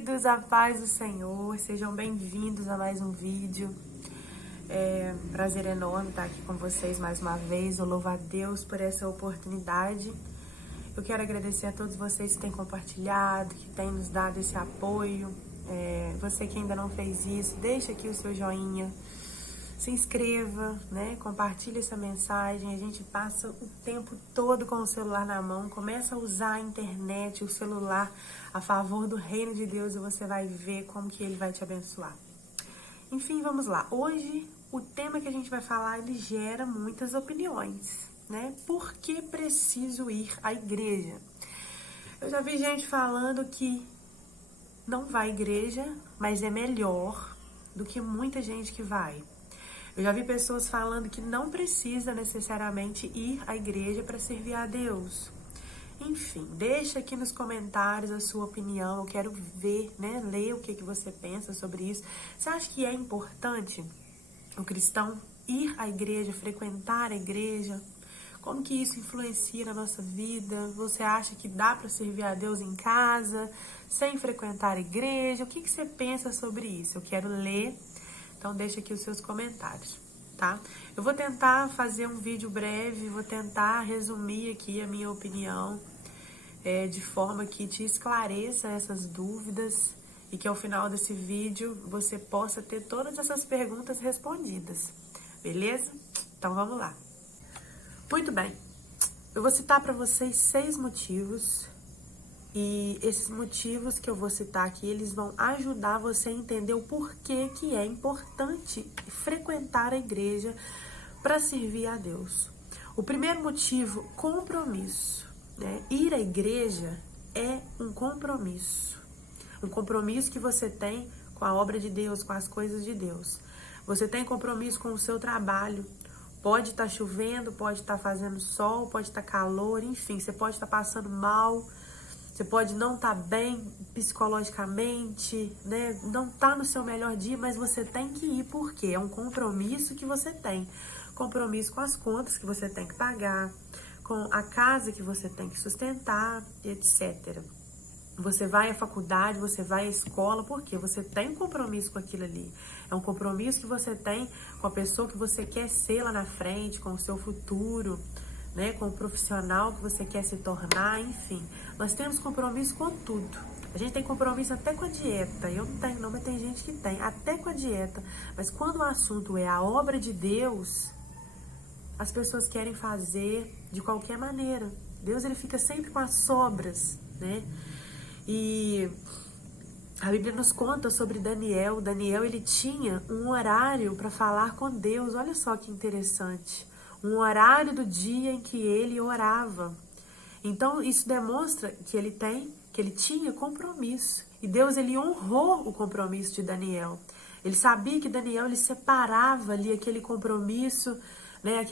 queridos, a paz do Senhor, sejam bem-vindos a mais um vídeo. É um prazer enorme estar aqui com vocês mais uma vez. Eu louvo a Deus por essa oportunidade. Eu quero agradecer a todos vocês que têm compartilhado, que têm nos dado esse apoio. Você que ainda não fez isso, deixa aqui o seu joinha, se inscreva, né? Compartilhe essa mensagem. A gente passa o tempo todo com o celular na mão, começa a usar a internet, o celular a favor do reino de Deus e você vai ver como que ele vai te abençoar. Enfim, vamos lá. Hoje, o tema que a gente vai falar, ele gera muitas opiniões, né? Por que preciso ir à igreja? Eu já vi gente falando que não vai à igreja, mas é melhor do que muita gente que vai. Eu já vi pessoas falando que não precisa necessariamente ir à igreja para servir a Deus. Enfim, deixa aqui nos comentários a sua opinião. Eu quero ver, né, ler o que você pensa sobre isso. Você acha que é importante o cristão ir à igreja, frequentar a igreja? Como que isso influencia na nossa vida? Você acha que dá para servir a Deus em casa, sem frequentar a igreja? O que você pensa sobre isso? Eu quero ler. Então deixa aqui os seus comentários, tá? Eu vou tentar fazer um vídeo breve, vou tentar resumir aqui a minha opinião, de forma que te esclareça essas dúvidas e que ao final desse vídeo você possa ter todas essas perguntas respondidas, beleza? Então vamos lá. Muito bem, eu vou citar para vocês 6 motivos. E esses motivos que eu vou citar aqui, eles vão ajudar você a entender o porquê que é importante frequentar a igreja para servir a Deus. O primeiro motivo, compromisso, né? Ir à igreja é um compromisso que você tem com a obra de Deus, com as coisas de Deus. Você tem compromisso com o seu trabalho. Pode estar chovendo, pode estar fazendo sol, pode estar calor, enfim, você pode estar passando mal. Você pode não estar bem psicologicamente, né? Não estar no seu melhor dia, mas você tem que ir porque é um compromisso que você tem. Compromisso com as contas que você tem que pagar, com a casa que você tem que sustentar, etc. Você vai à faculdade, você vai à escola, porque você tem um compromisso com aquilo ali. É um compromisso que você tem com a pessoa que você quer ser lá na frente, com o seu futuro, né, com o profissional que você quer se tornar, enfim. Nós temos compromisso com tudo. A gente tem compromisso até com a dieta. Eu não tenho não, mas tem gente que tem, até com a dieta. Mas quando o assunto é a obra de Deus, as pessoas querem fazer de qualquer maneira. Deus, ele fica sempre com as sobras, né? E a Bíblia nos conta sobre Daniel. Daniel, ele tinha um horário para falar com Deus. Olha só que interessante. Um horário do dia em que ele orava. Então, isso demonstra que ele tinha compromisso. E Deus, ele honrou o compromisso de Daniel. Ele sabia que Daniel, ele separava ali aquele compromisso, né,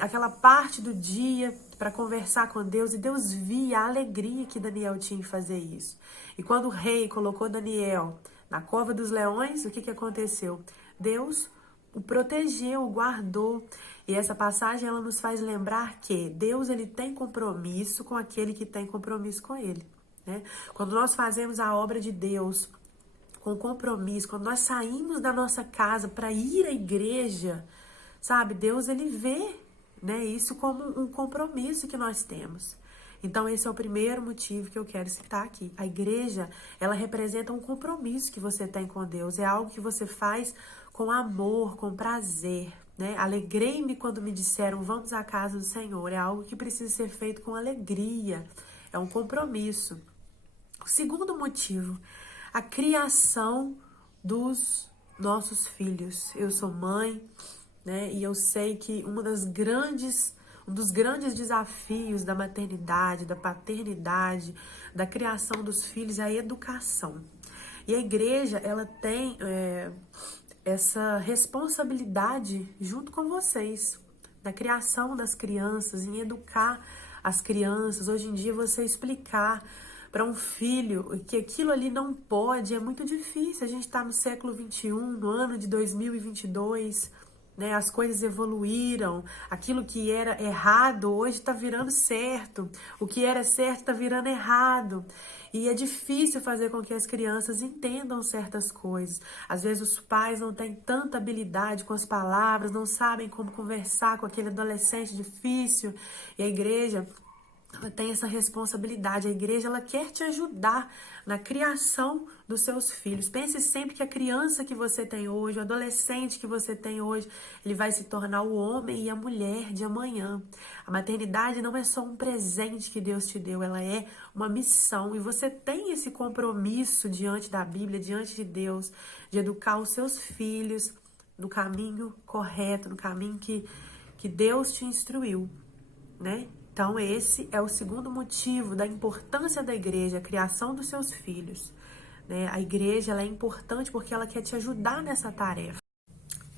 aquela parte do dia para conversar com Deus. E Deus via a alegria que Daniel tinha em fazer isso. E quando o rei colocou Daniel na cova dos leões, o que aconteceu? Deus o protegeu, o guardou. E essa passagem, ela nos faz lembrar que Deus, ele tem compromisso com aquele que tem compromisso com ele, né? Quando nós fazemos a obra de Deus com compromisso, quando nós saímos da nossa casa para ir à igreja, sabe? Deus, ele vê, né, isso como um compromisso que nós temos. Então, esse é o primeiro motivo que eu quero citar aqui. A igreja, ela representa um compromisso que você tem com Deus. É algo que você faz com amor, com prazer, né? Alegrei-me quando me disseram, vamos à casa do Senhor. É algo que precisa ser feito com alegria. É um compromisso. O segundo motivo, a criação dos nossos filhos. Eu sou mãe, né? E eu sei que um dos grandes desafios da maternidade, da paternidade, da criação dos filhos é a educação. E a igreja, ela tem essa responsabilidade junto com vocês, da criação das crianças, em educar as crianças. Hoje em dia, você explicar para um filho que aquilo ali não pode, é muito difícil. A gente está no século XXI, no ano de 2022, né? As coisas evoluíram, aquilo que era errado hoje está virando certo, o que era certo está virando errado. E é difícil fazer com que as crianças entendam certas coisas. Às vezes os pais não têm tanta habilidade com as palavras, não sabem como conversar com aquele adolescente difícil. E a igreja, ela tem essa responsabilidade. A igreja, ela quer te ajudar na criação dos seus filhos. Pense sempre que a criança que você tem hoje, o adolescente que você tem hoje, ele vai se tornar o homem e a mulher de amanhã. A maternidade não é só um presente que Deus te deu, ela é uma missão. E você tem esse compromisso diante da Bíblia, diante de Deus, de educar os seus filhos no caminho correto, no caminho que Deus te instruiu, né? Então, esse é o segundo motivo da importância da igreja, a criação dos seus filhos, né? A igreja, ela é importante porque ela quer te ajudar nessa tarefa.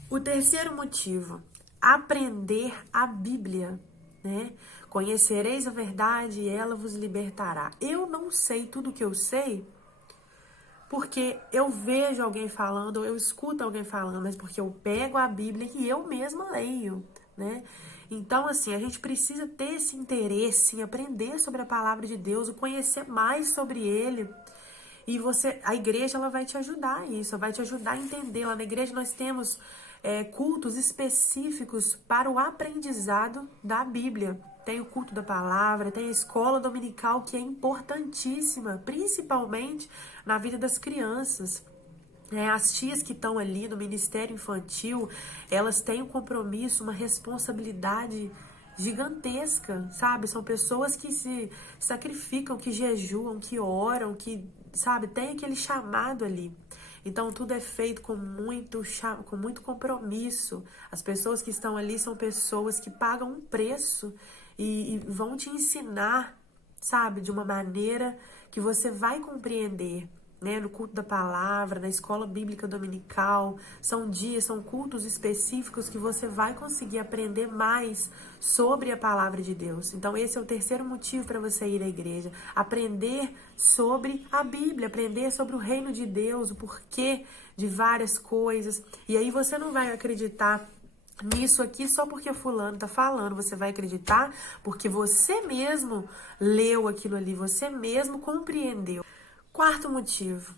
O terceiro motivo, aprender a Bíblia, né? Conhecereis a verdade e ela vos libertará. Eu não sei tudo o que eu sei porque eu vejo alguém falando, ou eu escuto alguém falando, mas porque eu pego a Bíblia e eu mesma leio, né? Então, assim, a gente precisa ter esse interesse em aprender sobre a palavra de Deus, o conhecer mais sobre ele. E a igreja, ela vai te ajudar a isso, vai te ajudar a entender. Lá na igreja nós temos cultos específicos para o aprendizado da Bíblia. Tem o culto da palavra, tem a escola dominical, que é importantíssima, principalmente na vida das crianças. As tias que estão ali no ministério infantil, elas têm um compromisso, uma responsabilidade gigantesca, sabe? São pessoas que se sacrificam, que jejuam, que oram, que, sabe, tem aquele chamado ali. Então, tudo é feito com muito compromisso. As pessoas que estão ali são pessoas que pagam um preço e vão te ensinar, sabe, de uma maneira que você vai compreender, né? No culto da palavra, na escola bíblica dominical, são cultos específicos que você vai conseguir aprender mais sobre a palavra de Deus. Então, esse é o terceiro motivo para você ir à igreja. Aprender sobre a Bíblia, aprender sobre o reino de Deus, o porquê de várias coisas. E aí você não vai acreditar nisso aqui só porque fulano tá falando, você vai acreditar porque você mesmo leu aquilo ali, você mesmo compreendeu. Quarto motivo,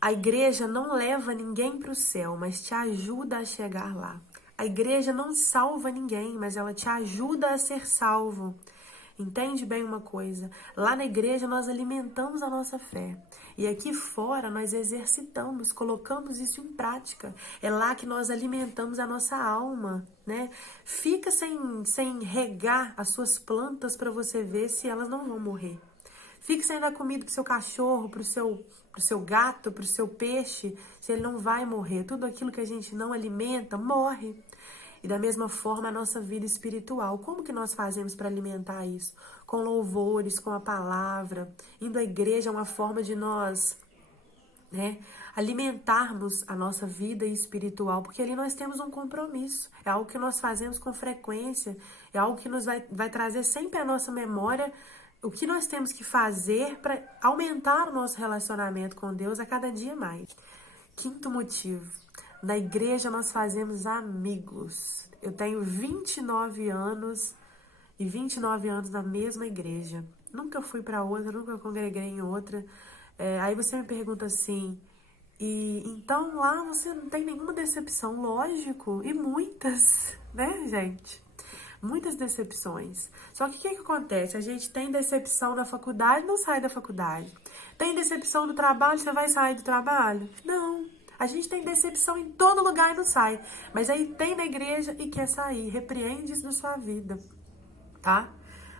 a igreja não leva ninguém para o céu, mas te ajuda a chegar lá. A igreja não salva ninguém, mas ela te ajuda a ser salvo. Entende bem uma coisa? Lá na igreja nós alimentamos a nossa fé. E aqui fora nós exercitamos, colocamos isso em prática. É lá que nós alimentamos a nossa alma, né? Fica sem regar as suas plantas para você ver se elas não vão morrer. Fique sem dar comida pro seu cachorro, pro seu gato, pro seu peixe, se ele não vai morrer. Tudo aquilo que a gente não alimenta, morre. E da mesma forma a nossa vida espiritual. Como que nós fazemos para alimentar isso? Com louvores, com a palavra. Indo à igreja é uma forma de nós, né, alimentarmos a nossa vida espiritual, porque ali nós temos um compromisso. É algo que nós fazemos com frequência, é algo que nos vai trazer sempre à nossa memória o que nós temos que fazer para aumentar o nosso relacionamento com Deus a cada dia mais. Quinto motivo, na igreja nós fazemos amigos. Eu tenho 29 anos e 29 anos na mesma igreja. Nunca fui para outra, nunca congreguei em outra. Aí você me pergunta assim, e então lá você não tem nenhuma decepção? Lógico, e muitas, né, gente? Muitas decepções. Só que o que acontece? A gente tem decepção na faculdade, não sai da faculdade. Tem decepção no trabalho, você vai sair do trabalho? Não. A gente tem decepção em todo lugar e não sai. Mas aí tem na igreja e quer sair. Repreende isso na sua vida, tá?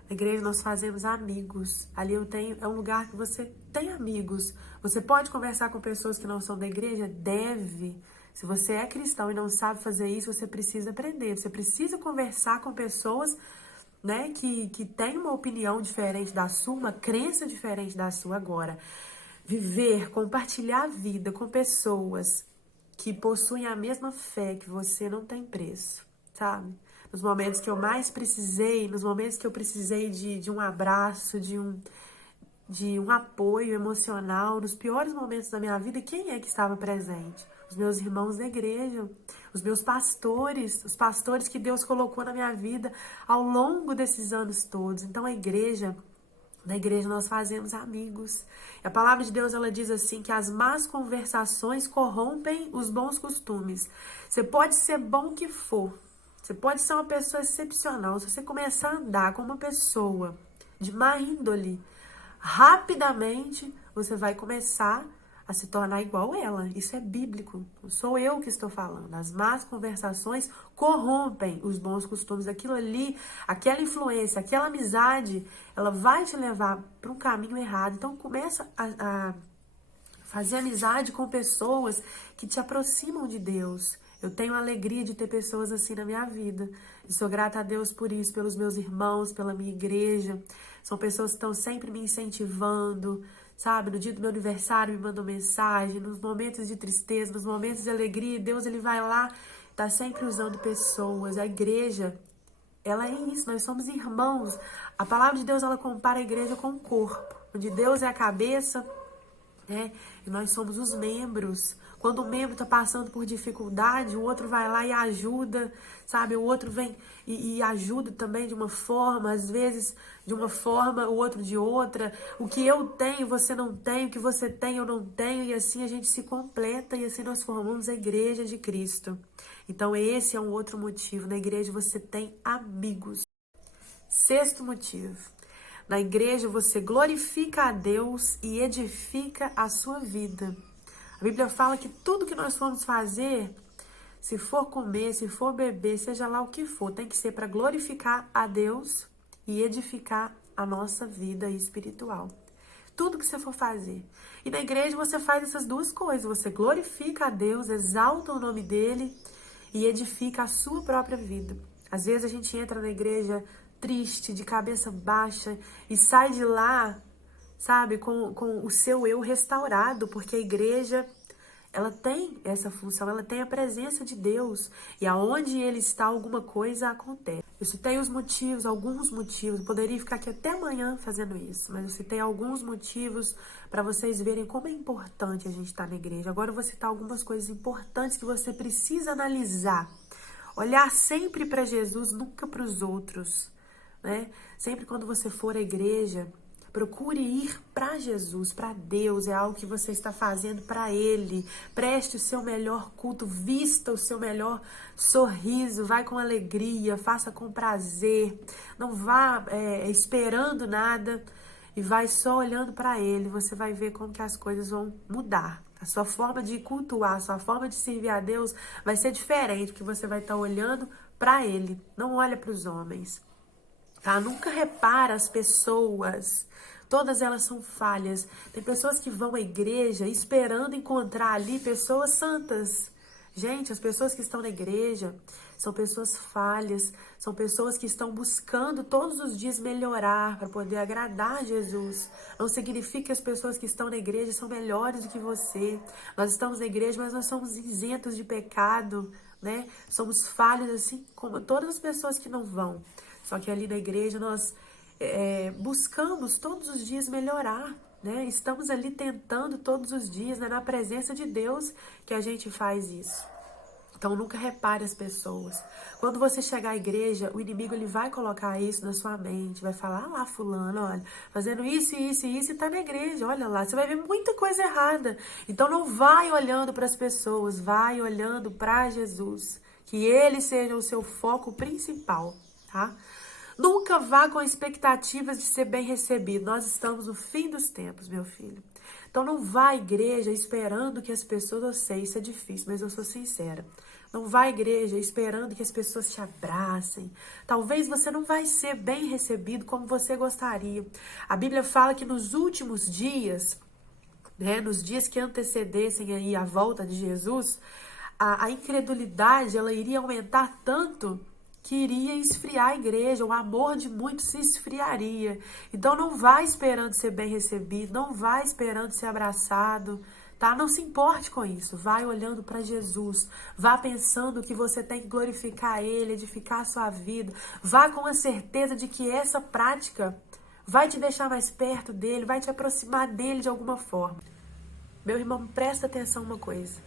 Na igreja nós fazemos amigos. Ali é um lugar que você tem amigos. Você pode conversar com pessoas que não são da igreja? Deve. Se você é cristão e não sabe fazer isso, você precisa aprender. Você precisa conversar com pessoas, né, que têm uma opinião diferente da sua, uma crença diferente da sua. Agora, viver, compartilhar a vida com pessoas que possuem a mesma fé que você não tem preço, sabe? Nos momentos que eu mais precisei, nos momentos que eu precisei de um abraço, de um apoio emocional, nos piores momentos da minha vida, quem é que estava presente? Os meus irmãos da igreja, os meus pastores, os pastores que Deus colocou na minha vida ao longo desses anos todos. Então na igreja nós fazemos amigos. E a palavra de Deus, ela diz assim, que as más conversações corrompem os bons costumes. Você pode ser bom que for, você pode ser uma pessoa excepcional. Se você começar a andar com uma pessoa de má índole, rapidamente você vai começar a se tornar igual ela. Isso é bíblico, não sou eu que estou falando. As más conversações corrompem os bons costumes. Aquilo ali, aquela influência, aquela amizade, ela vai te levar para um caminho errado. Então começa a fazer amizade com pessoas que te aproximam de Deus. Eu tenho a alegria de ter pessoas assim na minha vida. E sou grata a Deus por isso, pelos meus irmãos, pela minha igreja. São pessoas que estão sempre me incentivando, sabe? No dia do meu aniversário me mandam mensagem, nos momentos de tristeza, nos momentos de alegria. Deus, ele vai lá, tá sempre usando pessoas. A igreja, ela é isso, nós somos irmãos. A palavra de Deus, ela compara a igreja com o corpo, onde Deus é a cabeça, né? E nós somos os membros. Quando o membro está passando por dificuldade, o outro vai lá e ajuda, sabe? O outro vem e ajuda também de uma forma, às vezes de uma forma, o outro de outra. O que eu tenho, você não tem, o que você tem, eu não tenho, e assim a gente se completa, e assim nós formamos a igreja de Cristo. Então esse é um outro motivo. Na igreja você tem amigos. Sexto motivo. Na igreja você glorifica a Deus e edifica a sua vida. A Bíblia fala que tudo que nós formos fazer, se for comer, se for beber, seja lá o que for, tem que ser para glorificar a Deus e edificar a nossa vida espiritual. Tudo que você for fazer. E na igreja você faz essas duas coisas. Você glorifica a Deus, exalta o nome dele e edifica a sua própria vida. Às vezes a gente entra na igreja triste, de cabeça baixa, e sai de lá, sabe, com o seu eu restaurado, porque a igreja, ela tem essa função, ela tem a presença de Deus, e aonde ele está, alguma coisa acontece. Eu citei os motivos, alguns motivos, eu poderia ficar aqui até amanhã fazendo isso, mas eu citei alguns motivos para vocês verem como é importante a gente estar na igreja. Agora eu vou citar algumas coisas importantes que você precisa analisar. Olhar sempre para Jesus, nunca para os outros, né? Sempre quando você for à igreja, procure ir para Jesus, para Deus. É algo que você está fazendo para Ele. Preste o seu melhor culto, vista o seu melhor sorriso, vai com alegria, faça com prazer. Não vá esperando nada e vai só olhando para Ele. Você vai ver como que as coisas vão mudar. A sua forma de cultuar, a sua forma de servir a Deus vai ser diferente, porque você vai estar olhando para Ele. Não olha para os homens. Tá? Nunca repara as pessoas, todas elas são falhas. Tem pessoas que vão à igreja esperando encontrar ali pessoas santas. Gente, as pessoas que estão na igreja são pessoas falhas, são pessoas que estão buscando todos os dias melhorar para poder agradar a Jesus. Não significa que as pessoas que estão na igreja são melhores do que você. Nós estamos na igreja, mas nós somos isentos de pecado, né? Somos falhos assim como todas as pessoas que não vão. Só que ali na igreja nós buscamos todos os dias melhorar, né? Estamos ali tentando todos os dias, né? Na presença de Deus que a gente faz isso. Então nunca repare as pessoas. Quando você chegar à igreja, o inimigo ele vai colocar isso na sua mente, vai falar, ah lá fulano, olha, fazendo isso, isso e isso, e tá na igreja, olha lá, você vai ver muita coisa errada. Então não vai olhando para as pessoas, vai olhando para Jesus, que ele seja o seu foco principal, tá? Nunca vá com expectativas de ser bem recebido. Nós estamos no fim dos tempos, meu filho. Então não vá à igreja esperando que as pessoas, eu sei, isso é difícil, mas eu sou sincera. Não vá à igreja esperando que as pessoas te abracem. Talvez você não vai ser bem recebido como você gostaria. A Bíblia fala que nos últimos dias, né, nos dias que antecedessem aí a volta de Jesus, a incredulidade ela iria aumentar tanto que iria esfriar a igreja, o amor de muitos se esfriaria. Então não vá esperando ser bem recebido, não vá esperando ser abraçado, tá? Não se importe com isso, vai olhando para Jesus, vá pensando que você tem que glorificar Ele, edificar a sua vida, vá com a certeza de que essa prática vai te deixar mais perto dele, vai te aproximar dele de alguma forma. Meu irmão, presta atenção uma coisa.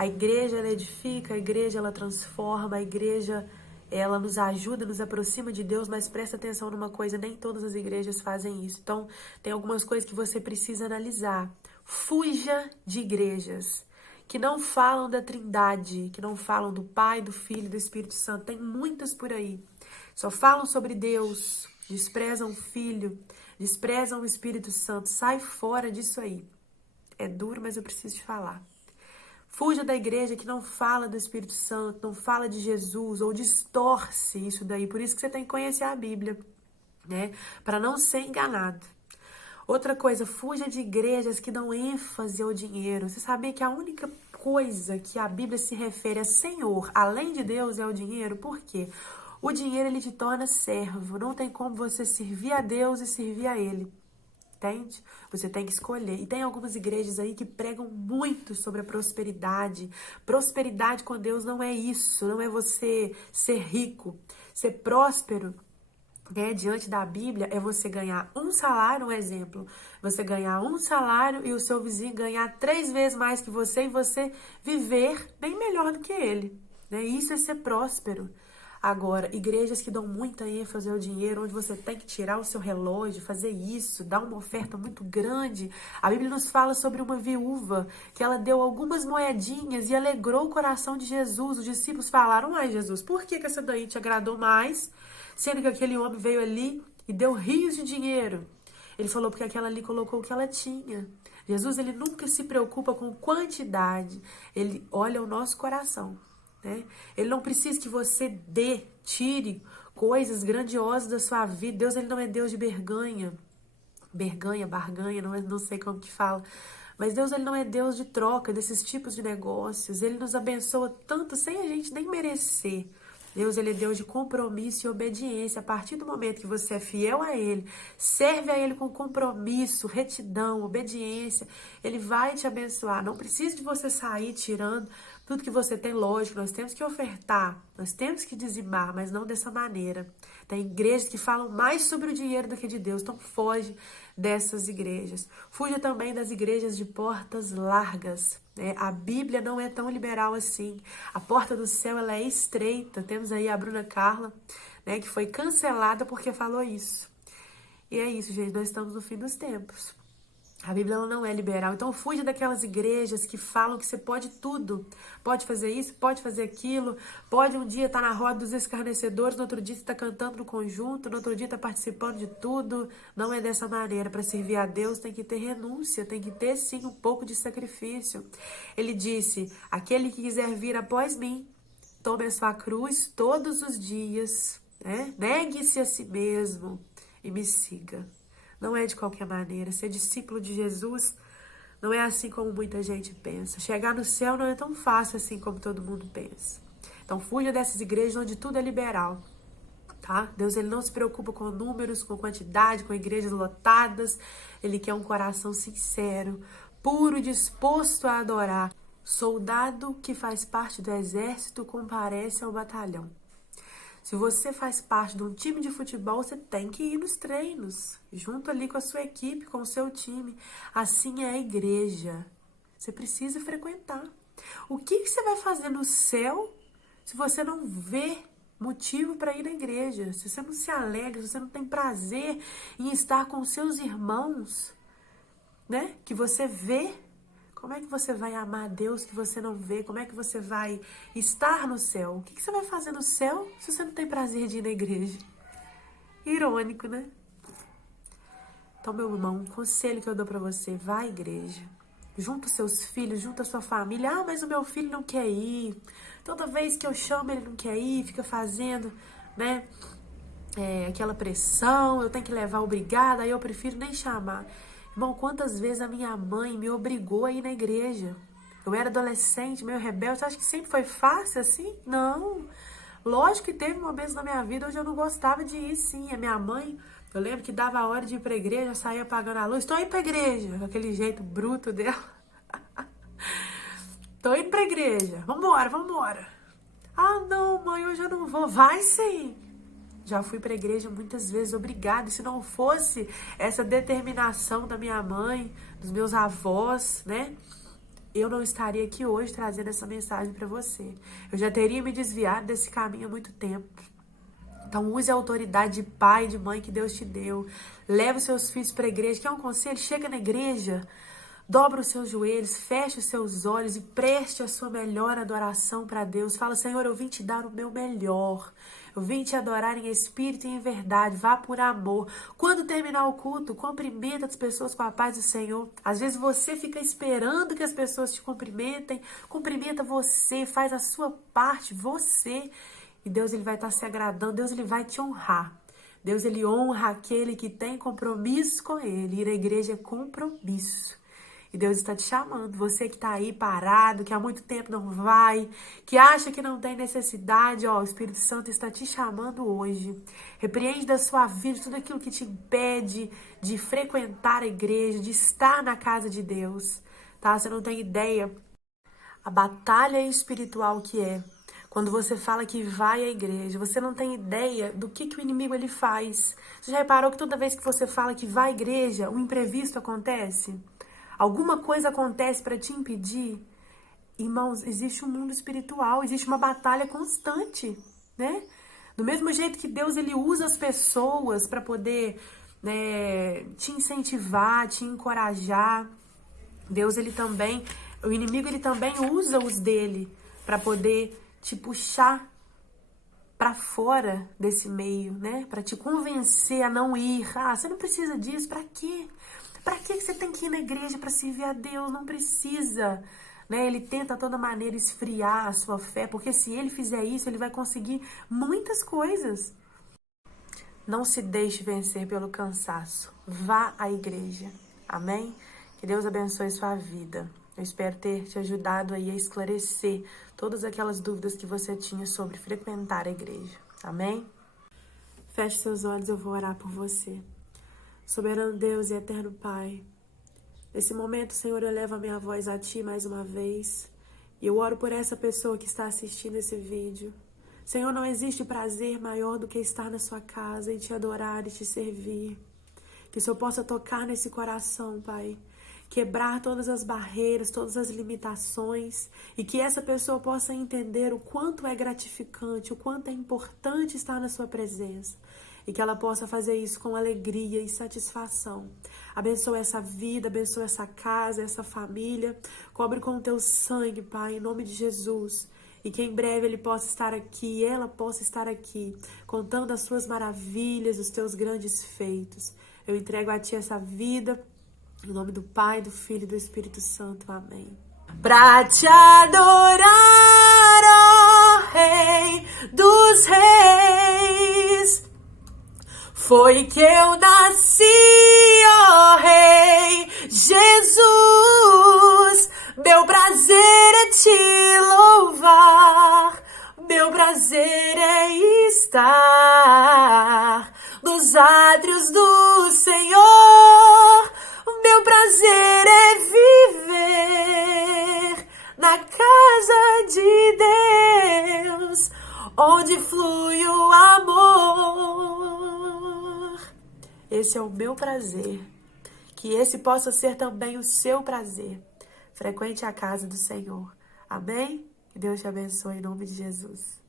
A igreja, ela edifica, a igreja, ela transforma, a igreja, ela nos ajuda, nos aproxima de Deus, mas presta atenção numa coisa, nem todas as igrejas fazem isso. Então, tem algumas coisas que você precisa analisar. Fuja de igrejas que não falam da Trindade, que não falam do Pai, do Filho e do Espírito Santo. Tem muitas por aí. Só falam sobre Deus, desprezam o Filho, desprezam o Espírito Santo. Sai fora disso aí. É duro, mas eu preciso te falar. Fuja da igreja que não fala do Espírito Santo, não fala de Jesus, ou distorce isso daí. Por isso que você tem que conhecer a Bíblia, né? Para não ser enganado. Outra coisa, fuja de igrejas que dão ênfase ao dinheiro. Você sabia que a única coisa que a Bíblia se refere a Senhor, além de Deus, é o dinheiro? Por quê? O dinheiro, ele te torna servo. Não tem como você servir a Deus e servir a Ele. Entende? Você tem que escolher. E tem algumas igrejas aí que pregam muito sobre a prosperidade. Prosperidade com Deus não é isso. Não é você ser rico. Ser próspero, né, diante da Bíblia, é você ganhar um salário, um exemplo. Você ganhar um salário e o seu vizinho ganhar 3 vezes mais que você e você viver bem melhor do que ele. Né? Isso é ser próspero. Agora, igrejas que dão muita ênfase ao dinheiro, onde você tem que tirar o seu relógio, fazer isso, dar uma oferta muito grande. A Bíblia nos fala sobre uma viúva, que ela deu algumas moedinhas e alegrou o coração de Jesus. Os discípulos falaram: ai, Jesus, por que essa daí te agradou mais? Sendo que aquele homem veio ali e deu rios de dinheiro. Ele falou porque aquela ali colocou o que ela tinha. Jesus, ele nunca se preocupa com quantidade. Ele olha o nosso coração. Né? Ele não precisa que você tire coisas grandiosas da sua vida. Deus, ele não é Deus de barganha, não sei como que fala. Mas Deus, ele não é Deus de troca desses tipos de negócios. Ele nos abençoa tanto sem a gente nem merecer. Deus, ele é Deus de compromisso e obediência. A partir do momento que você é fiel a Ele, serve a Ele com compromisso, retidão, obediência, Ele vai te abençoar. Não precisa de você sair tirando tudo que você tem. Lógico, nós temos que ofertar, nós temos que dizimar, mas não dessa maneira. Tem igrejas que falam mais sobre o dinheiro do que de Deus, então foge dessas igrejas. Fuja também das igrejas de portas largas. A Bíblia não é tão liberal assim. A porta do céu, ela é estreita. Temos aí a Bruna Carla, né, que foi cancelada porque falou isso. E é isso, gente. Nós estamos no fim dos tempos. A Bíblia, ela não é liberal. Então, fuja daquelas igrejas que falam que você pode tudo. Pode fazer isso, pode fazer aquilo. Pode um dia estar na roda dos escarnecedores, no outro dia você está cantando no conjunto, no outro dia está participando de tudo. Não é dessa maneira. Para servir a Deus tem que ter renúncia, tem que ter, sim, um pouco de sacrifício. Ele disse: aquele que quiser vir após mim, tome a sua cruz todos os dias, né? Negue-se a si mesmo e me siga. Não é de qualquer maneira. Ser discípulo de Jesus não é assim como muita gente pensa. Chegar no céu não é tão fácil assim como todo mundo pensa. Então, fuja dessas igrejas onde tudo é liberal, tá? Deus, ele não se preocupa com números, com quantidade, com igrejas lotadas. Ele quer um coração sincero, puro, disposto a adorar. Soldado que faz parte do exército comparece ao batalhão. Se você faz parte de um time de futebol, você tem que ir nos treinos, junto ali com a sua equipe, com o seu time. Assim é a igreja. Você precisa frequentar. O que você vai fazer no céu se você não vê motivo para ir na igreja? Se você não se alegra, se você não tem prazer em estar com os seus irmãos, né? Que você vê. Como é que você vai amar a Deus que você não vê? Como é que você vai estar no céu? O que você vai fazer no céu se você não tem prazer de ir na igreja? Irônico, né? Então, meu irmão, um conselho que eu dou pra você: vá à igreja. Junta os seus filhos, junta a sua família. Ah, mas o meu filho não quer ir. Toda vez que eu chamo, ele não quer ir. Fica fazendo, né? Aquela pressão. Eu tenho que levar, obrigada. Aí eu prefiro nem chamar. Irmão, quantas vezes a minha mãe me obrigou a ir na igreja? Eu era adolescente, meio rebelde. Você acha que sempre foi fácil assim? Não. Lógico que teve momentos na minha vida onde eu não gostava de ir, sim. A minha mãe, eu lembro que dava a hora de ir pra igreja, eu saía apagando a luz. Tô indo pra igreja. Com aquele jeito bruto dela. Tô indo pra igreja. Vambora. Ah, não, mãe, hoje eu não vou. Vai sim. Já fui para a igreja muitas vezes, obrigada. E se não fosse essa determinação da minha mãe, dos meus avós, né? eu não estaria aqui hoje trazendo essa mensagem para você. Eu já teria me desviado desse caminho há muito tempo. Então use a autoridade de pai e de mãe que Deus te deu. Leve os seus filhos para a igreja. Quer um conselho? Chega na igreja. Dobra os seus joelhos, feche os seus olhos e preste a sua melhor adoração para Deus. Fala, Senhor, eu vim te dar o meu melhor. Eu vim te adorar em espírito e em verdade. Vá por amor. Quando terminar o culto, cumprimenta as pessoas com a paz do Senhor. Às vezes você fica esperando que as pessoas te cumprimentem. Cumprimenta você, faz a sua parte, você. E Deus ele vai estar se agradando, Deus ele vai te honrar. Deus ele honra aquele que tem compromisso com ele. Ir à igreja é compromisso. E Deus está te chamando, você que está aí parado, que há muito tempo não vai, que acha que não tem necessidade, ó, o Espírito Santo está te chamando hoje. Repreende da sua vida tudo aquilo que te impede de frequentar a igreja, de estar na casa de Deus, tá? Você não tem ideia a batalha espiritual que é. Quando você fala que vai à igreja, você não tem ideia do que o inimigo ele faz. Você já reparou que toda vez que você fala que vai à igreja, um imprevisto acontece? Alguma coisa acontece para te impedir? Irmãos, existe um mundo espiritual, existe uma batalha constante, né? Do mesmo jeito que Deus ele usa as pessoas para poder, né, te incentivar, te encorajar. Deus ele também, o inimigo ele também usa os dele para poder te puxar para fora desse meio, né? Para te convencer a não ir. Ah, você não precisa disso, para quê? Para que você tem que ir na igreja para servir a Deus? Não precisa, né? Ele tenta a toda maneira esfriar a sua fé, porque se ele fizer isso, ele vai conseguir muitas coisas. Não se deixe vencer pelo cansaço. Vá à igreja. Amém? Que Deus abençoe sua vida. Eu espero ter te ajudado aí a esclarecer todas aquelas dúvidas que você tinha sobre frequentar a igreja. Amém? Feche seus olhos, eu vou orar por você. Soberano Deus e eterno Pai, nesse momento, Senhor, eu levo a minha voz a Ti mais uma vez. E eu oro por essa pessoa que está assistindo esse vídeo. Senhor, não existe prazer maior do que estar na sua casa e te adorar e te servir. Que o Senhor possa tocar nesse coração, Pai. Quebrar todas as barreiras, todas as limitações. E que essa pessoa possa entender o quanto é gratificante, o quanto é importante estar na sua presença. E que ela possa fazer isso com alegria e satisfação. Abençoa essa vida, abençoa essa casa, essa família. Cobre com o teu sangue, Pai, em nome de Jesus. E que em breve ele possa estar aqui, ela possa estar aqui, contando as suas maravilhas, os teus grandes feitos. Eu entrego a Ti essa vida, em nome do Pai, do Filho e do Espírito Santo. Amém. Pra te adorar, ó Rei dos Reis, foi que eu nasci, ó Rei Jesus. Meu prazer é te louvar, meu prazer é estar nos átrios do Senhor. Meu prazer é viver na casa de Deus, onde flui o amor. Esse é o meu prazer. Que esse possa ser também o seu prazer. Frequente a casa do Senhor. Amém? Que Deus te abençoe em nome de Jesus.